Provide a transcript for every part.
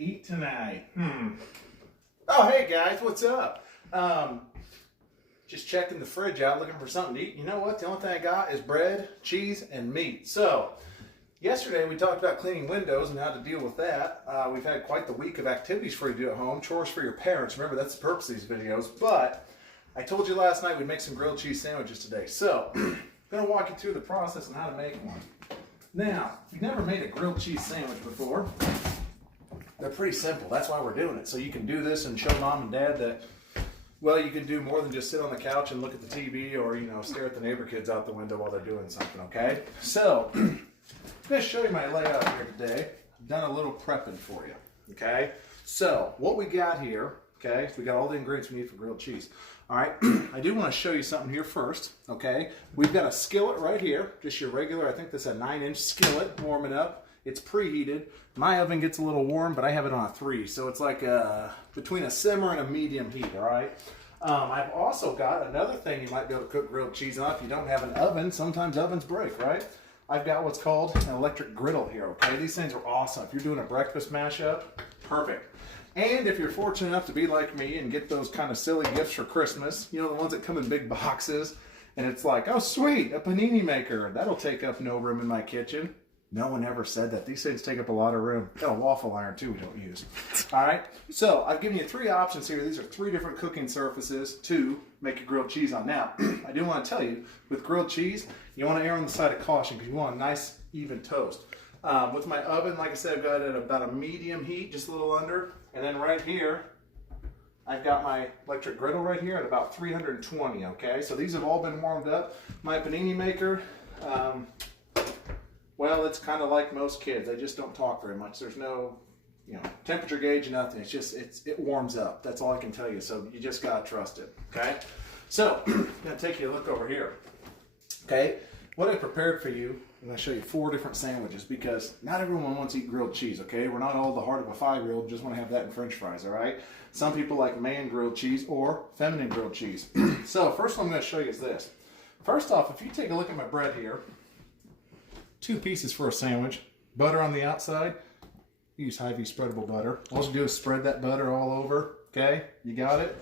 to eat tonight? Oh, hey guys, what's up? Just checking the fridge out, looking for something to eat. You know what? The only thing I got is bread, cheese, and meat. So, yesterday we talked about cleaning windows and how to deal with that. We've had quite the week of activities for you to do at home, chores for your parents. Remember, that's the purpose of these videos. But I told you last night we'd make some grilled cheese sandwiches today. So, I'm going to walk you through the process on how to make one. Now, if you've never made a grilled cheese sandwich before, they're pretty simple. That's why we're doing it. So you can do this and show mom and dad that, well, you can do more than just sit on the couch and look at the TV or, you know, stare at the neighbor kids out the window while they're doing something, okay? So, I'm going to show you my layout here today. I've done a little prepping for you, okay? So, what we got here, okay, so we got all the ingredients we need for grilled cheese. All right, I do want to show you something here first, okay? We've got a skillet right here, just your regular, I think this is a 9-inch skillet warming up. It's preheated. My oven gets a little warm, but I have it on a 3, so it's like between a simmer and a medium heat, all right? I've also got another thing you might be able to cook grilled cheese on if you don't have an oven. Sometimes ovens break, right? I've got what's called an electric griddle here, okay? These things are awesome. If you're doing a breakfast mashup, perfect. And if you're fortunate enough to be like me and get those kind of silly gifts for Christmas, you know, the ones that come in big boxes, and it's like, oh sweet, a panini maker. That'll take up no room in my kitchen. No one ever said that. These things take up a lot of room. Got a waffle iron too we don't use. All right, so I've given you 3 options here. These are 3 different cooking surfaces to make your grilled cheese on. Now, I do want to tell you, with grilled cheese, you want to err on the side of caution because you want a nice, even toast. With my oven, like I said, I've got it at about a medium heat, just a little under. And then right here, I've got my electric griddle right here at about 320, okay? So these have all been warmed up. My panini maker, well, it's kind of like most kids. They just don't talk very much. There's no, you know, temperature gauge, nothing. It's just, it warms up. That's all I can tell you. So you just got to trust it, okay? So I'm going to take you a look over here, okay? What I prepared for you, I'm going to show you 4 different sandwiches because not everyone wants to eat grilled cheese, okay? We're not all the heart of a 5-year-old, just want to have that in french fries, all right? Some people like man grilled cheese or feminine grilled cheese. So first one I'm going to show you is this. First off, if you take a look at my bread here, 2 pieces for a sandwich, butter on the outside, use Hy-Vee spreadable butter. All you do is spread that butter all over, okay? You got it?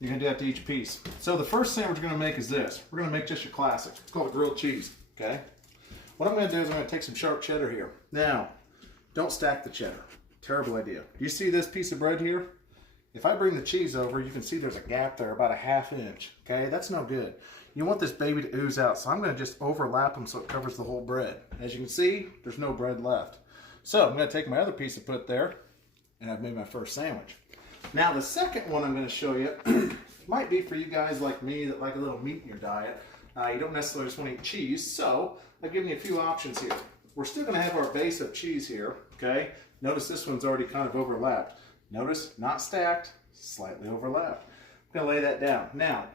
You're going to do that to each piece. So the first sandwich we're going to make is this. We're going to make just your classic. It's called a grilled cheese, okay? What I'm going to do is I'm going to take some sharp cheddar here. Now, don't stack the cheddar. Terrible idea. Do you see this piece of bread here? If I bring the cheese over, you can see there's a gap there, about a 1/2 inch, okay? That's no good. You want this baby to ooze out, so I'm going to just overlap them so it covers the whole bread. As you can see, there's no bread left. So I'm going to take my other piece and put it there, and I've made my first sandwich. Now the second one I'm going to show you might be for you guys like me that like a little meat in your diet. You don't necessarily just want to eat cheese, so I've given you a few options here. We're still going to have our base of cheese here, okay? Notice this one's already kind of overlapped. Notice, not stacked, slightly overlapped. I'm going to lay that down. Now,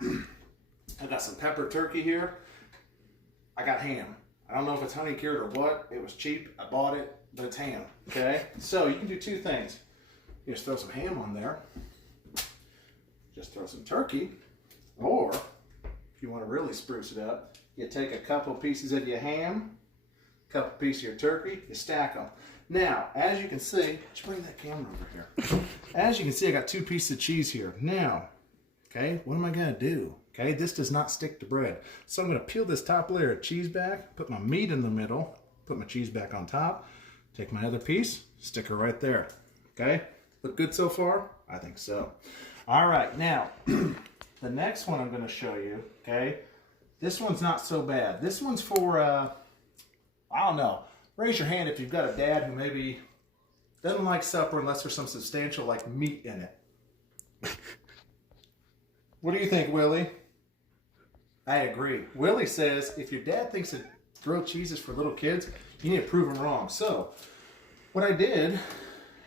I've got some pepper turkey here. I got ham. I don't know if it's honey cured or what. It was cheap. I bought it, but it's ham, okay? So you can do 2 things. You just throw some ham on there. Just throw some turkey. Or, if you want to really spruce it up, you take a couple pieces of your ham, a couple pieces of your turkey, you stack them. Now, as you can see, just bring that camera over here. As you can see, I got 2 pieces of cheese here. Now, okay, what am I going to do? Okay, this does not stick to bread. So I'm going to peel this top layer of cheese back, put my meat in the middle, put my cheese back on top, take my other piece, stick her right there. Okay, look good so far? I think so. All right, now, the next one I'm going to show you, okay, this one's not so bad. This one's for, I don't know, raise your hand if you've got a dad who maybe doesn't like supper unless there's some substantial, like, meat in it. What do you think, Willie? I agree. Willie says if your dad thinks that grilled cheese is for little kids, you need to prove him wrong. So, what I did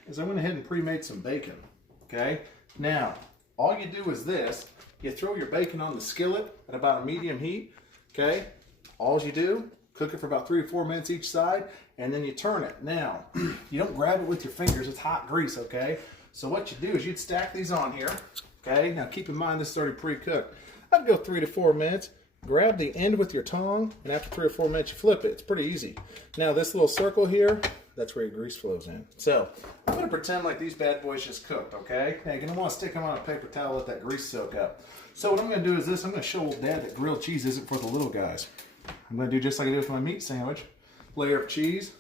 is I went ahead and pre-made some bacon, okay? Now, all you do is this. You throw your bacon on the skillet at about a medium heat, okay? All you do, cook it for about 3 or 4 minutes each side, and then you turn it. Now, you don't grab it with your fingers. It's hot grease, okay? So what you do is you'd stack these on here, okay? Now, keep in mind this is already pre-cooked. I'd go 3 to 4 minutes, grab the end with your tongue, and after 3 or 4 minutes you flip it. It's pretty easy. Now this little circle here, that's where your grease flows in. So I'm going to pretend like these bad boys just cooked, okay? Now you're going to want to stick them on a paper towel, let that grease soak up. So what I'm going to do is this. I'm going to show old Dad that grilled cheese isn't for the little guys. I'm going to do just like I do with my meat sandwich. Layer of cheese.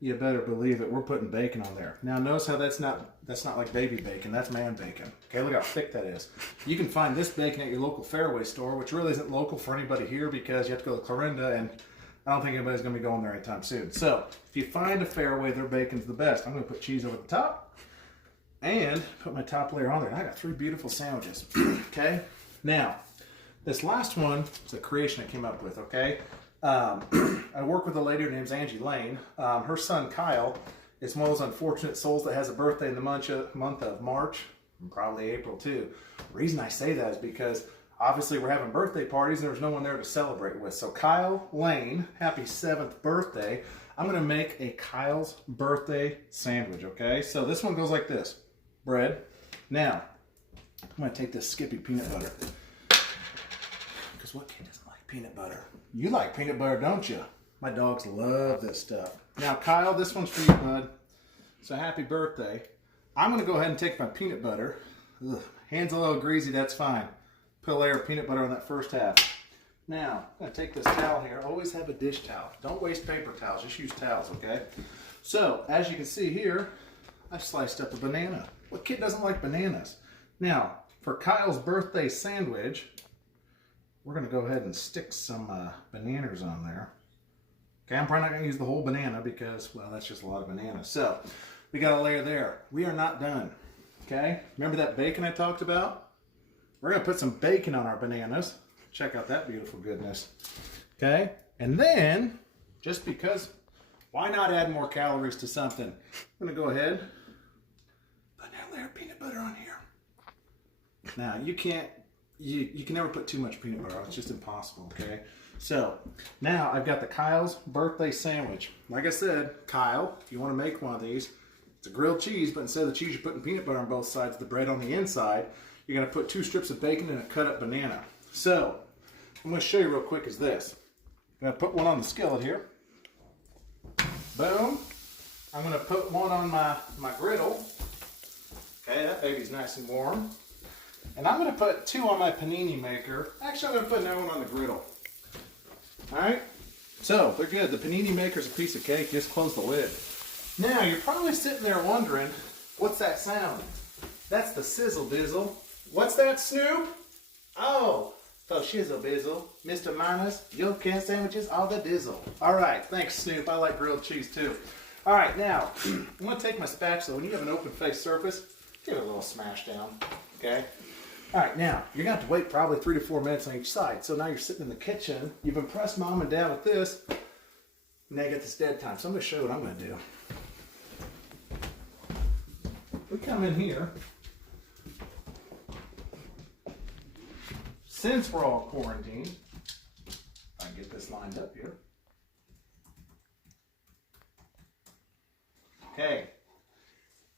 You better believe it, we're putting bacon on there. Now notice how that's not like baby bacon, that's man bacon. Okay, look how thick that is. You can find this bacon at your local Fairway store, which really isn't local for anybody here because you have to go to Clarinda, and I don't think anybody's gonna be going there anytime soon. So, if you find a Fairway, their bacon's the best. I'm gonna put cheese over the top and put my top layer on there. And I got 3 beautiful sandwiches, okay? Now, this last one is a creation I came up with, okay? I work with a lady, her name's Angie Lane. Her son Kyle is one of those unfortunate souls that has a birthday in the month of March, and probably April too. The reason I say that is because obviously we're having birthday parties and there's no one there to celebrate with. So Kyle Lane, happy 7th birthday. I'm going to make a Kyle's birthday sandwich, okay? So this one goes like this. Bread. Now, I'm going to take this Skippy peanut butter. Because what kid doesn't like peanut butter? You like peanut butter, don't you? My dogs love this stuff. Now, Kyle, this one's for you, bud. So happy birthday. I'm going to go ahead and take my peanut butter. Ugh, hands a little greasy, that's fine. Put a layer of peanut butter on that first half. Now, I'm going to take this towel here. Always have a dish towel. Don't waste paper towels. Just use towels, okay? So, as you can see here, I've sliced up a banana. What kid doesn't like bananas? Now, for Kyle's birthday sandwich, we're going to go ahead and stick some bananas on there. Okay, I'm probably not going to use the whole banana because, well, that's just a lot of bananas. So, we got a layer there. We are not done. Okay, remember that bacon I talked about? We're going to put some bacon on our bananas. Check out that beautiful goodness. Okay, and then, just because, why not add more calories to something? I'm going to go ahead, put that layer of peanut butter on here. Now, you can never put too much peanut butter on. It's just impossible, okay? So, now I've got the Kyle's birthday sandwich. Like I said, Kyle, if you want to make one of these, it's a grilled cheese, but instead of the cheese, you're putting peanut butter on both sides, the bread on the inside. You're going to put 2 strips of bacon and a cut up banana. So, I'm going to show you real quick is this. I'm going to put one on the skillet here. Boom. I'm going to put one on my griddle. Okay, that baby's nice and warm. And I'm going to put 2 on my panini maker. Actually, I'm going to put another one on the griddle. Alright, so they're good. The panini maker's a piece of cake. Just close the lid. Now, you're probably sitting there wondering, what's that sound? That's the sizzle dizzle. What's that, Snoop? Oh, shizzle bizzle. Mr. Minus, your can sandwiches, all the dizzle. Alright, thanks, Snoop. I like grilled cheese too. Alright, now, I'm going to take my spatula. When you have an open face surface, give it a little smash down. Okay? Alright, now, you're going to have to wait probably 3 to 4 minutes on each side. So now you're sitting in the kitchen, you've impressed Mom and Dad with this, now you get this dead time. So I'm going to show you what I'm going to do. We come in here. Since we're all quarantined, I can get this lined up here. Okay,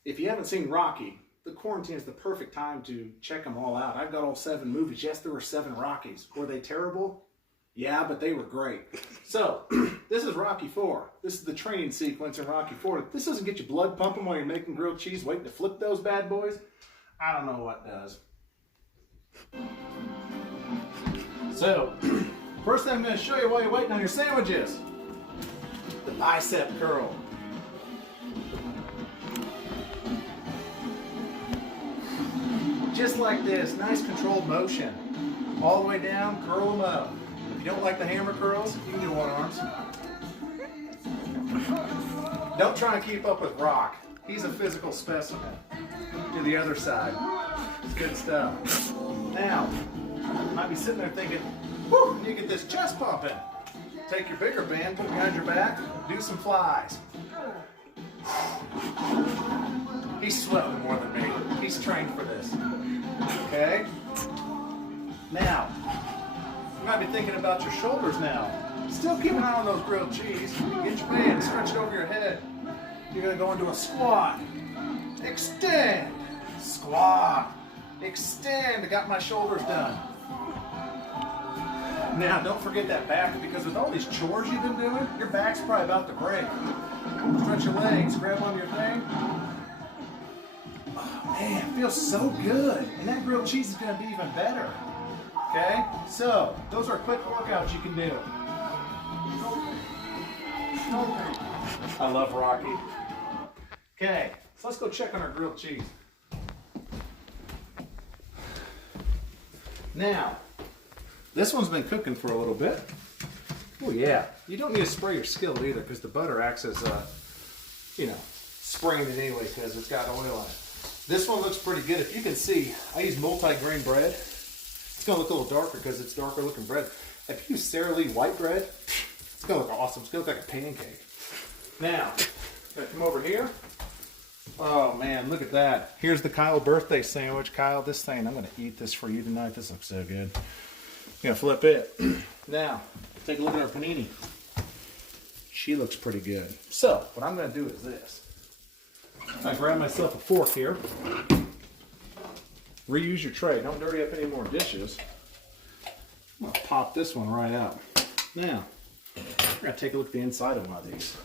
if you haven't seen Rocky, the quarantine is the perfect time to check them all out. I've got all 7 movies. Yes, there were 7 Rockies. Were they terrible? Yeah, but they were great. So, this is Rocky 4. This is the training sequence in Rocky 4. This doesn't get your blood pumping while you're making grilled cheese, waiting to flip those bad boys. I don't know what does. So, first thing I'm going to show you while you're waiting on your sandwiches. The bicep curl. Just like this, nice controlled motion. All the way down, curl them up. If you don't like the hammer curls, you can do one arms. Don't try and keep up with Rock. He's a physical specimen. Do the other side. It's good stuff. Now, you might be sitting there thinking, whew, you get this chest pumping. Take your bigger band, put it behind your back, do some flies. He's sweating more than me. He's trained for this. Okay? Now, you might be thinking about your shoulders now. Still keep an eye on those grilled cheese. Get your band, stretch it over your head. You're going to go into a squat. Extend. Squat. Extend. I got my shoulders done. Now, don't forget that back, because with all these chores you've been doing, your back's probably about to break. Stretch your legs, grab on your thing. Oh man, it feels so good. And that grilled cheese is gonna be even better. Okay, so those are quick workouts you can do. I love Rocky. Okay, so let's go check on our grilled cheese. Now, this one's been cooking for a little bit. Oh yeah, you don't need to spray your skillet either, because the butter acts as spraying it anyway because it's got oil on it. This one looks pretty good. If you can see, I use multi-grain bread. It's gonna look a little darker because it's darker looking bread. If you use Sara Lee white bread, it's gonna look awesome. It's gonna look like a pancake. Now, gonna come over here. Oh man, look at that. Here's the Kyle birthday sandwich. Kyle, this thing, I'm gonna eat this for you tonight. This looks so good. I'm gonna flip it. Now, take a look at our panini. She looks pretty good. So, what I'm gonna do is this. I grab myself a fork here. Reuse your tray. Don't dirty up any more dishes. I'm gonna pop this one right out. Now, we're gonna take a look at the inside of one of these.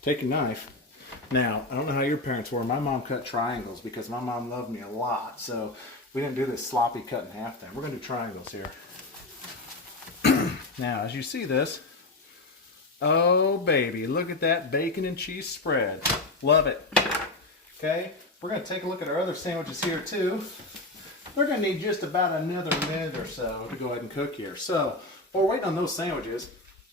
Take a knife. Now, I don't know how your parents were. My mom cut triangles because my mom loved me a lot. So we didn't do this sloppy cut in half thing. We're gonna do triangles here. Now, as you see this, oh baby, look at that bacon and cheese spread. Love it. Okay, we're gonna take a look at our other sandwiches here too. We're gonna need just about another minute or so to go ahead and cook here. So, while we're waiting on those sandwiches,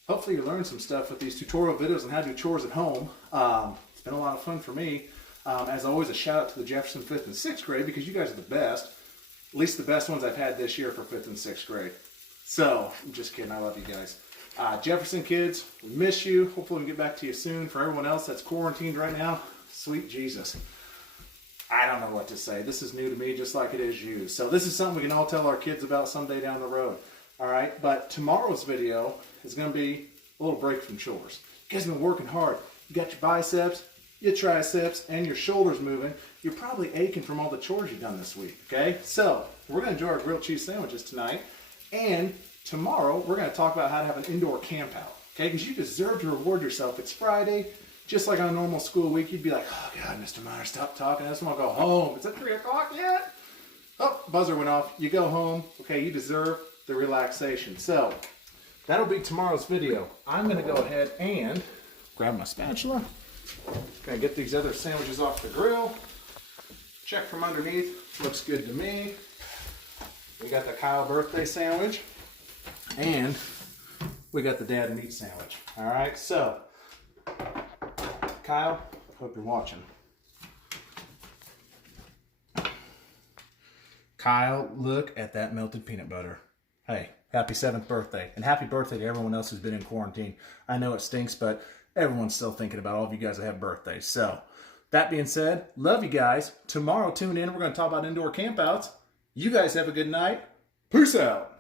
hopefully you learned some stuff with these tutorial videos on how to do chores at home. It's been a lot of fun for me. As always, a shout out to the Jefferson 5th and 6th grade, because you guys are the best. At least the best ones I've had this year for 5th and 6th grade. So, I'm just kidding, I love you guys. Jefferson kids, we miss you. Hopefully we can get back to you soon. For everyone else that's quarantined right now, sweet Jesus. I don't know what to say. This is new to me, just like it is you. So this is something we can all tell our kids about someday down the road. All right, but tomorrow's video is going to be a little break from chores. You guys have been working hard. You got your biceps, your triceps, and your shoulders moving. You're probably aching from all the chores you've done this week, okay? So we're going to enjoy our grilled cheese sandwiches tonight. And tomorrow, we're going to talk about how to have an indoor camp out, okay? Because you deserve to reward yourself. It's Friday. Just like on a normal school week, you'd be like, oh God, Mr. Meyer, stop talking. I just want to go home. Is it 3 o'clock yet? Oh, buzzer went off. You go home. Okay, you deserve the relaxation. So, that'll be tomorrow's video. I'm going to go ahead and grab my spatula. Gonna get these other sandwiches off the grill. Check from underneath. Looks good to me. We got the Kyle birthday sandwich. And we got the dad meat sandwich. All right, so Kyle, hope you're watching. Kyle, look at that melted peanut butter. Hey, happy 7th birthday. And happy birthday to everyone else who's been in quarantine. I know it stinks, but everyone's still thinking about all of you guys that have birthdays. So, that being said, love you guys. Tomorrow, tune in. We're going to talk about indoor campouts. You guys have a good night. Peace out.